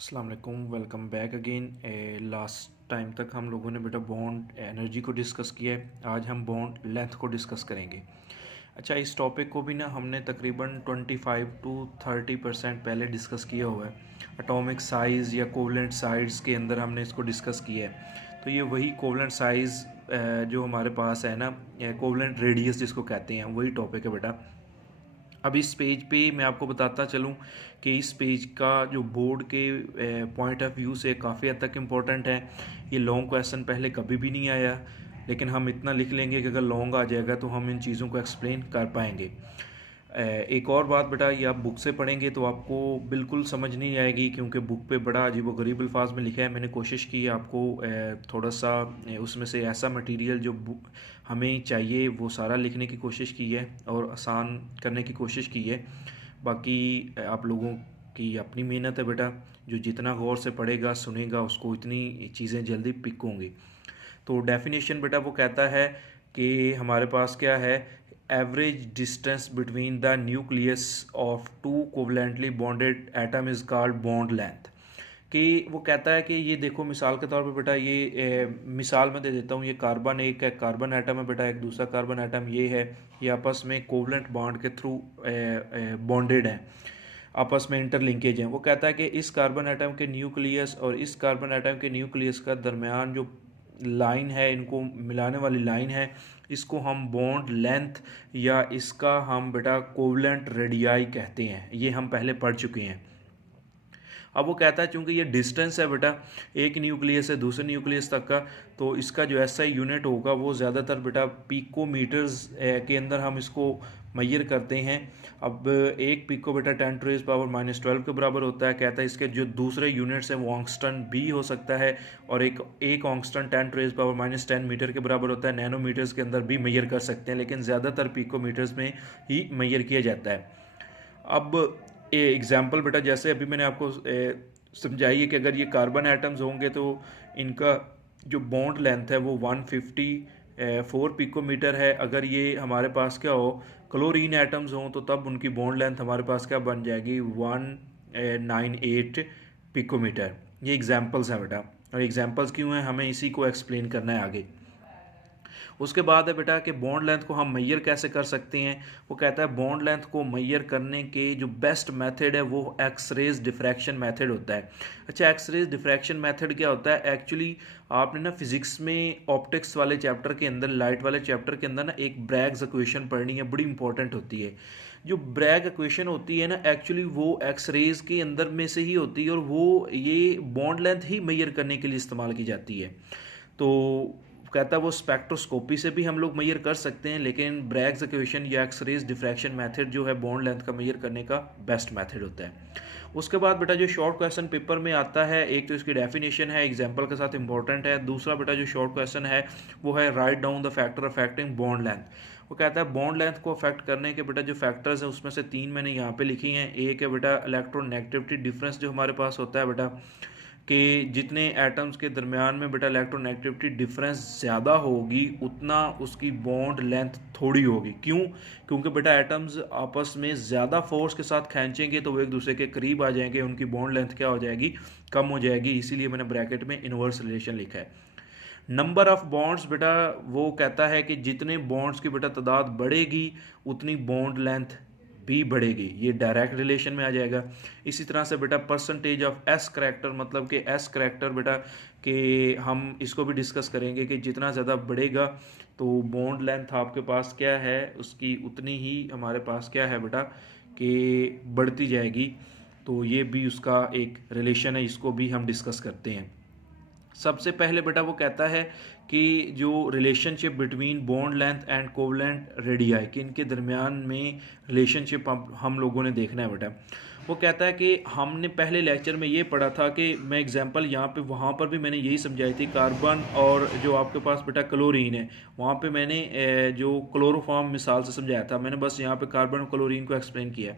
अस्सलाम वालेकुम, welcome back again. Last time तक हम लोगों ने बेटा बॉन्ड एनर्जी को डिस्कस किया है। आज हम बॉन्ड लेंथ को डिस्कस करेंगे। अच्छा, इस टॉपिक को भी ना हमने तकरीबन 25 टू 30% पहले डिस्कस किया हुआ है। एटॉमिक साइज़ या कोवलेंट साइज़ के अंदर हमने इसको डिस्कस किया है। तो ये वही कोवलेंट साइज़ जो हमारे पास है ना, कोवलेंट रेडियस जिसको कहते हैं, वही टॉपिक है बेटा। अब इस पेज पे मैं आपको बताता चलूँ कि इस पेज का जो बोर्ड के पॉइंट ऑफ व्यू से काफ़ी हद तक इम्पोर्टेंट है। ये लॉन्ग क्वेश्चन पहले कभी भी नहीं आया, लेकिन हम इतना लिख लेंगे कि अगर लॉन्ग आ जाएगा तो हम इन चीज़ों को एक्सप्लेन कर पाएंगे। एक और बात बेटा, ये आप बुक से पढ़ेंगे तो आपको बिल्कुल समझ नहीं आएगी, क्योंकि बुक पे बड़ा अजीब-व-गरीब अल्फाज में लिखा है। मैंने कोशिश की है आपको थोड़ा सा उसमें से ऐसा मटेरियल जो हमें चाहिए वो सारा लिखने की कोशिश की है और आसान करने की कोशिश की है। बाकी आप लोगों की अपनी मेहनत है बेटा। जो जितना गौर से पढ़ेगा सुनेगा उसको इतनी चीज़ें जल्दी पिक होंगी। तो डेफिनेशन बेटा वो कहता है कि हमारे पास क्या है, average distance between the nucleus of two covalently bonded atom is called bond length. कि वो कहता है कि ये देखो, मिसाल के तौर पे बेटा ये मिसाल मैं दे देता हूँ। ये कार्बन, एक है कार्बन एटम है बेटा, एक दूसरा कार्बन एटम ये है। ये आपस में कोवलेंट बॉन्ड के थ्रू बॉन्डेड हैं, आपस में इंटरलिंकेज हैं। वो कहता है कि इस कार्बन एटम के न्यूक्लियस और इस कार्बन एटम के न्यूक्लियस का दरमियान जो लाइन है, इनको मिलाने वाली लाइन है, इसको हम बॉन्ड लेंथ या इसका हम बेटा कोवलेंट रेडियाई कहते हैं। ये हम पहले पढ़ चुके हैं। अब वो कहता है चूंकि ये डिस्टेंस है बेटा एक न्यूक्लियस से दूसरे न्यूक्लियस तक का, तो इसका जो एसआई यूनिट होगा वो ज़्यादातर बेटा पिकोमीटर्स के अंदर हम इसको मैयर करते हैं। अब एक पिको बेटा 10⁻⁻12 के बराबर होता है। कहता है इसके जो दूसरे यूनिट्स हैं वो ऑंगस्टन भी हो सकता है, और एक ऑंगस्टन 10⁻10 मीटर के बराबर होता है। नैनोमीटर्स के अंदर भी मैयर कर सकते हैं, लेकिन ज़्यादातर पिकोमीटर्स में ही मैयर किया जाता है। अब एग्जाम्पल बेटा, जैसे अभी मैंने आपको समझाई है कि अगर ये कार्बन एटम्स होंगे तो इनका जो बॉन्ड लेंथ है वो 154 पिकोमीटर है। अगर ये हमारे पास क्या हो, क्लोरीन एटम्स हों, तो तब उनकी बॉन्ड लेंथ हमारे पास क्या बन जाएगी, 198 पिकोमीटर। ये एग्जाम्पल्स हैं बेटा, और एग्जाम्पल्स क्यों हैं हमें इसी को एक्सप्लेन करना है आगे। उसके बाद है बेटा कि बॉन्ड लेंथ को हम मैयर कैसे कर सकते हैं। वो कहता है बॉन्ड लेंथ को मैयर करने के जो बेस्ट मेथड है वो एक्स रेज डिफ्रैक्शन मेथड होता है। अच्छा, एक्स रेज डिफ्रैक्शन मेथड क्या होता है? एक्चुअली आपने ना फिजिक्स में ऑप्टिक्स वाले चैप्टर के अंदर, लाइट वाले चैप्टर के अंदर ना एक ब्रैग्स इक्वेशन पढ़नी है, बड़ी इंपॉर्टेंट होती है। जो ब्रैग इक्वेशन होती है ना, एक्चुअली वो एक्स रेज के अंदर में से ही होती है, और वो ये बॉन्ड लेंथ ही मैयर करने के लिए इस्तेमाल की जाती है। तो कहता है वो स्पेक्ट्रोस्कोपी से भी हम लोग मैयर कर सकते हैं, लेकिन ब्रैग्स इक्वेशन या एक्स रेज डिफ्रैक्शन मेथड जो है बॉन्ड लेंथ का मैयर करने का बेस्ट मेथड होता है। उसके बाद बेटा जो शॉर्ट क्वेश्चन पेपर में आता है, एक तो इसकी डेफिनेशन है, एग्जांपल के साथ इंपॉर्टेंट है। दूसरा बेटा जो शॉर्ट क्वेश्चन है वो है write down the factor affecting bond length. वो कहता है बॉन्ड लेंथ को अफेक्ट करने के बेटा जो फैक्टर्स हैं उसमें से 3 मैंने यहाँ पे लिखी हैं। एक है बेटा इलेक्ट्रोनेगेटिविटी डिफरेंस जो हमारे पास होता है बेटा, कि जितने एटम्स के दरमियान में बेटा इलेक्ट्रोनेगेटिविटी डिफरेंस ज़्यादा होगी उतना उसकी बॉन्ड लेंथ थोड़ी होगी। क्यों? क्योंकि बेटा एटम्स आपस में ज़्यादा फोर्स के साथ खींचेंगे तो वो एक दूसरे के करीब आ जाएंगे, उनकी बॉन्ड लेंथ क्या हो जाएगी, कम हो जाएगी। इसीलिए मैंने ब्रैकेट में इनवर्स रिलेशन लिखा है। नंबर ऑफ बॉन्ड्स बेटा वो कहता है कि जितने बॉन्ड्स की बेटा तादाद बढ़ेगी उतनी बॉन्ड लेंथ भी बढ़ेगी, ये डायरेक्ट रिलेशन में आ जाएगा। इसी तरह से बेटा परसेंटेज ऑफ एस करैक्टर, मतलब कि एस करैक्टर बेटा कि हम इसको भी डिस्कस करेंगे कि जितना ज़्यादा बढ़ेगा तो बॉन्ड लेंथ आपके पास क्या है उसकी उतनी ही हमारे पास क्या है बेटा कि बढ़ती जाएगी। तो ये भी उसका एक रिलेशन है, इसको भी हम डिस्कस करते हैं। सबसे पहले बेटा वो कहता है कि जो relationship between bond length and covalent radii, कि इनके दरमियान में रिलेशनशिप हम लोगों ने देखना है बेटा। वो कहता है कि हमने पहले लेक्चर में ये पढ़ा था कि मैं एग्जांपल यहाँ पे वहाँ पर भी मैंने यही समझाई थी, कार्बन और जो आपके पास बेटा क्लोरीन है, वहाँ पे मैंने जो क्लोरोफॉर्म मिसाल से समझाया था। मैंने बस यहाँ पे कार्बन और क्लोरीन को एक्सप्लेन किया।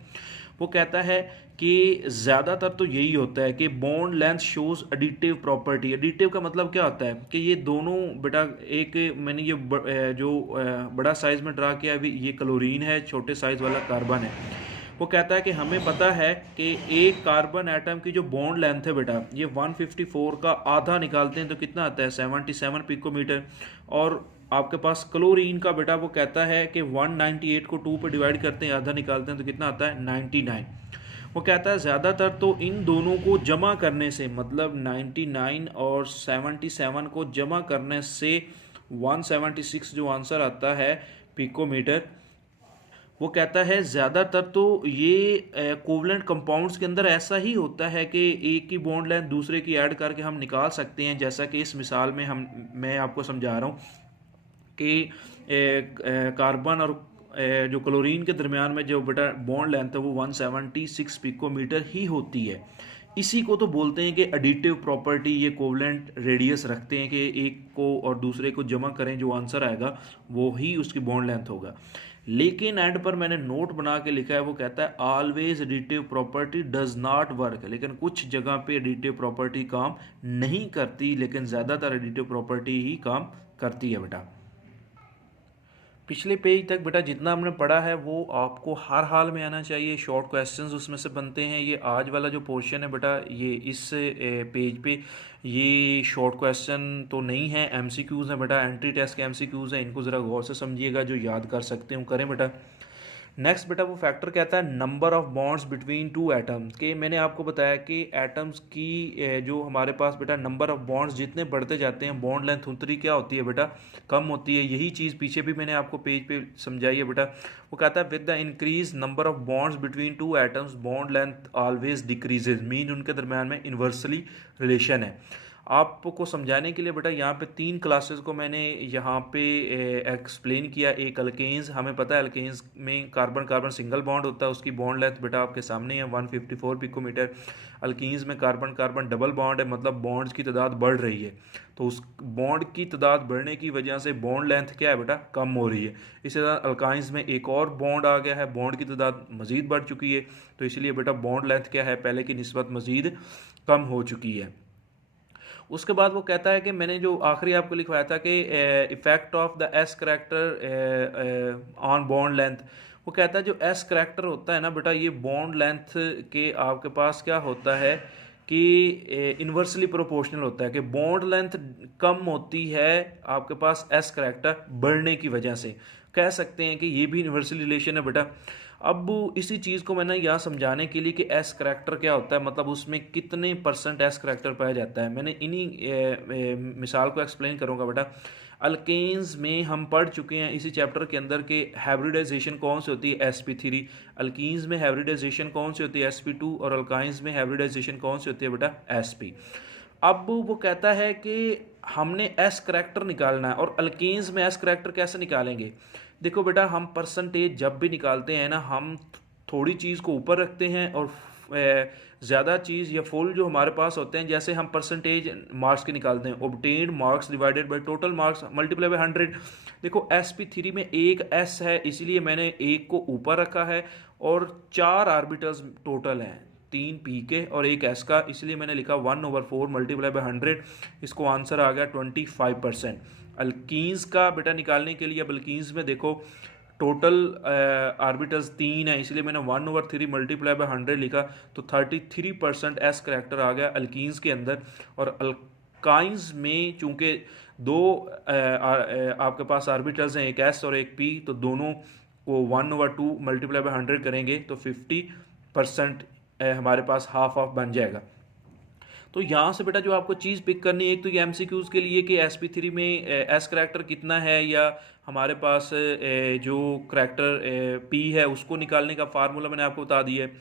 वो कहता है कि ज़्यादातर तो यही होता है कि bond length shows additive property. Additive का मतलब क्या होता है कि ये दोनों बेटा, एक मैंने ये जो बड़ा साइज़ में ड्रा किया अभी, ये क्लोरीन है, छोटे साइज़ वाला कार्बन है। वो कहता है कि हमें पता है कि एक कार्बन एटम की जो बॉन्ड लेंथ है बेटा, ये 154 का आधा निकालते हैं तो कितना आता है 77 पिकोमीटर। और आपके पास क्लोरीन का बेटा वो कहता है कि 198 को 2 पे डिवाइड करते हैं, आधा निकालते हैं तो कितना आता है 99। वो कहता है ज़्यादातर तो इन दोनों को जमा करने से, मतलब 99 और 77 को जमा करने से 176 जो आंसर आता है पिकोमीटर। वो कहता है ज़्यादातर तो ये कोवलेंट कंपाउंड्स के अंदर ऐसा ही होता है कि एक की बॉन्ड लेंथ दूसरे की ऐड करके हम निकाल सकते हैं, जैसा कि इस मिसाल में मैं आपको समझा रहा हूँ कि कार्बन और जो क्लोरीन के दरमियान में जो बेटा बॉन्ड लेंथ है वो 176 पिकोमीटर ही होती है। इसी को तो बोलते हैं कि एडिटिव प्रॉपर्टी। ये कोवलेंट रेडियस रखते हैं कि एक को और दूसरे को जमा करें, जो आंसर आएगा वो ही उसकी बॉन्ड लेंथ होगा। लेकिन एंड पर मैंने नोट बना के लिखा है, वो कहता है always additive property does not work. लेकिन कुछ जगह पे एडिटिव प्रॉपर्टी काम नहीं करती, लेकिन ज़्यादातर एडिटिव प्रॉपर्टी ही काम करती है बेटा। पिछले पेज तक बेटा जितना हमने पढ़ा है वो आपको हर हाल में आना चाहिए। शॉर्ट क्वेश्चंस उसमें से बनते हैं। ये आज वाला जो पोर्शन है बेटा, ये इस पेज पे ये शॉर्ट क्वेश्चन तो नहीं है, एमसीक्यूज़ हैं बेटा, एंट्री टेस्ट के एमसीक्यूज़ हैं। इनको ज़रा गौर से समझिएगा, जो याद कर सकते हो करें बेटा। नेक्स्ट बेटा वो फैक्टर कहता है number of bonds between two atoms के। मैंने आपको बताया कि एटम्स की जो हमारे पास बेटा नंबर ऑफ बॉन्ड्स जितने बढ़ते जाते हैं, बॉन्ड लेंथ उतनी क्या होती है बेटा, कम होती है। यही चीज़ पीछे भी मैंने आपको पेज पे समझाई है बेटा। वो कहता है with the increase number of bonds between two atoms bond length always decreases, mean उनके दरम्यान में इन्वर्सली रिलेशन है। आपको समझाने के लिए बेटा यहाँ पे 3 क्लासेस को मैंने यहाँ पे एक्सप्लेन किया। एक अल्केन्स, हमें पता है अल्केन्स में कार्बन कार्बन सिंगल बॉन्ड होता है, उसकी बॉन्ड लेंथ बेटा आपके सामने है 154 पिकोमीटर। अल्कीन्स में कार्बन कार्बन डबल बॉन्ड है, मतलब बॉन्ड्स की तादाद बढ़ रही है, तो उस बॉन्ड की तादाद बढ़ने की वजह से बॉन्ड लेंथ क्या है बेटा, कम हो रही है। इसी तरह अल्काइंस में एक और बॉन्ड आ गया है, बॉन्ड की तादाद मज़ीद बढ़ चुकी है, तो इसलिए बेटा बॉन्ड लेंथ क्या है, पहले की निस्बत मज़ीद कम हो चुकी है। उसके बाद वो कहता है कि मैंने जो आखिरी आपको लिखवाया था कि effect of the S character on bond length. वो कहता है जो एस करैक्टर होता है ना बेटा, ये बॉन्ड लेंथ के आपके पास क्या होता है कि इन्वर्सली प्रोपोर्शनल होता है, कि बॉन्ड लेंथ कम होती है आपके पास एस करैक्टर बढ़ने की वजह से। कह सकते हैं कि ये भी इन्वर्सली रिलेशन है बेटा। अब इसी चीज़ को मैंने यहाँ समझाने के लिए कि एस करैक्टर क्या होता है, मतलब उसमें कितने % एस करैक्टर पाया जाता है, मैंने इन्हीं मिसाल को एक्सप्लेन करूँगा बेटा। अल्केन्स में हम पढ़ चुके हैं इसी चैप्टर के अंदर कि हाइब्रिडाइजेशन कौन सी होती है, sp3। अल्कीन्स में हाइब्रिडाइजेशन कौन सी होती है, sp2। और अल्काइंस में हाइब्रिडाइजेशन कौन सी होती है बेटा, sp। अब वो कहता है कि हमने एस करैक्टर निकालना है, और अल्कीन्स में एस करैक्टर कैसे निकालेंगे। देखो बेटा, हम परसेंटेज जब भी निकालते हैं ना, हम थोड़ी चीज़ को ऊपर रखते हैं और ज़्यादा चीज़ या फुल जो हमारे पास होते हैं, जैसे हम परसेंटेज मार्क्स के निकालते हैं, obtained marks divided by total marks multiply by 100। देखो sp3 में एक s है, इसीलिए मैंने एक को ऊपर रखा है, और 4 आर्बिटल्स टोटल हैं, 3 p के और एक s का, इसलिए मैंने लिखा 1/4 मल्टीप्लाई बाय 100। इसको आंसर आ गया 25%। अल्कीन्स का बेटा निकालने के लिए, अब अल्कीन्स में देखो टोटल आर्बिटल्स 3 है, इसलिए मैंने 1/3 मल्टीप्लाई बाय 100 लिखा, तो 33% एस करैक्टर आ गया अल्कीन्स के अंदर। और अल्काइंस में चूंकि दो आपके पास आर्बिटल्स हैं, एक एस और एक पी, तो दोनों को 1/2 मल्टीप्लाई बाय 100 करेंगे तो 50% हमारे पास हाफ ऑफ बन जाएगा। तो यहाँ से बेटा जो आपको चीज़ पिक करनी है, एक तो ये एमसीक्यूज़ के लिए कि sp3 में एस करैक्टर कितना है, या हमारे पास जो करैक्टर p है उसको निकालने का फार्मूला मैंने आपको बता दिया है।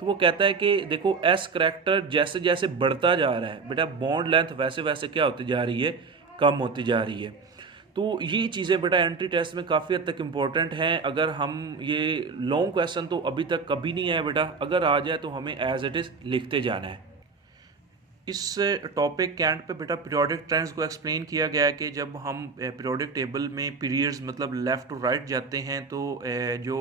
तो वो कहता है कि देखो एस करैक्टर जैसे जैसे बढ़ता जा रहा है बेटा, बॉन्ड लेंथ वैसे वैसे क्या होती जा रही है, कम होती जा रही है। तो ये चीज़ें बेटा एंट्री टेस्ट में काफ़ी हद तक इम्पोर्टेंट हैं। अगर हम ये लॉन्ग क्वेश्चन तो अभी तक कभी नहीं आया बेटा, अगर आ जाए तो हमें एज इट इज़ लिखते जाना है। इस टॉपिक के एंड पे बेटा पीरियोडिक ट्रेंड्स को एक्सप्लेन किया गया है कि जब हम पीरियोडिक टेबल में पीरियड्स मतलब लेफ़्ट टू राइट जाते हैं तो जो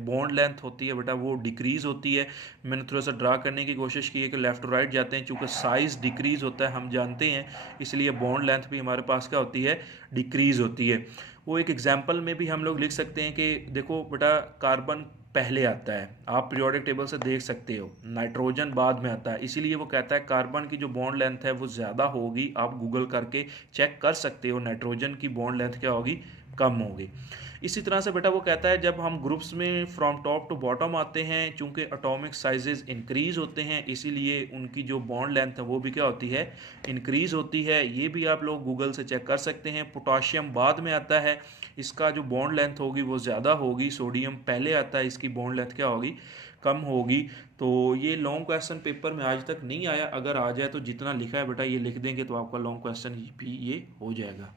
बॉन्ड लेंथ होती है बेटा वो डिक्रीज़ होती है। मैंने थोड़ा सा ड्रा करने की कोशिश की है कि लेफ़्ट टू राइट जाते हैं, चूँकि साइज़ डिक्रीज़ होता है हम जानते हैं, इसलिए बॉन्ड लेंथ भी हमारे पास क्या होती है, डिक्रीज़ होती है। वो एक एग्जाम्पल में भी हम लोग लिख सकते हैं कि देखो बेटा कार्बन पहले आता है, आप पीरियोडिक टेबल से देख सकते हो। नाइट्रोजन बाद में आता है, इसीलिए वो कहता है कार्बन की जो बॉन्ड लेंथ है वो ज़्यादा होगी। आप गूगल करके चेक कर सकते हो, नाइट्रोजन की बॉन्ड लेंथ क्या होगी, कम होगी। इसी तरह से बेटा वो कहता है जब हम ग्रुप्स में फ्रॉम टॉप टू बॉटम आते हैं, चूंकि एटॉमिक साइजेस इंक्रीज होते हैं, इसीलिए उनकी जो बॉन्ड लेंथ है वो भी क्या होती है, इंक्रीज होती है। ये भी आप लोग गूगल से चेक कर सकते हैं। पोटाशियम बाद में आता है, इसका जो बॉन्ड लेंथ होगी वो ज़्यादा होगी। सोडियम पहले आता है, इसकी बॉन्ड लेंथ क्या होगी, कम होगी। तो ये लॉन्ग क्वेश्चन पेपर में आज तक नहीं आया, अगर आ जाए तो जितना लिखा है बेटा ये लिख देंगे तो आपका लॉन्ग क्वेश्चन भी ये हो जाएगा।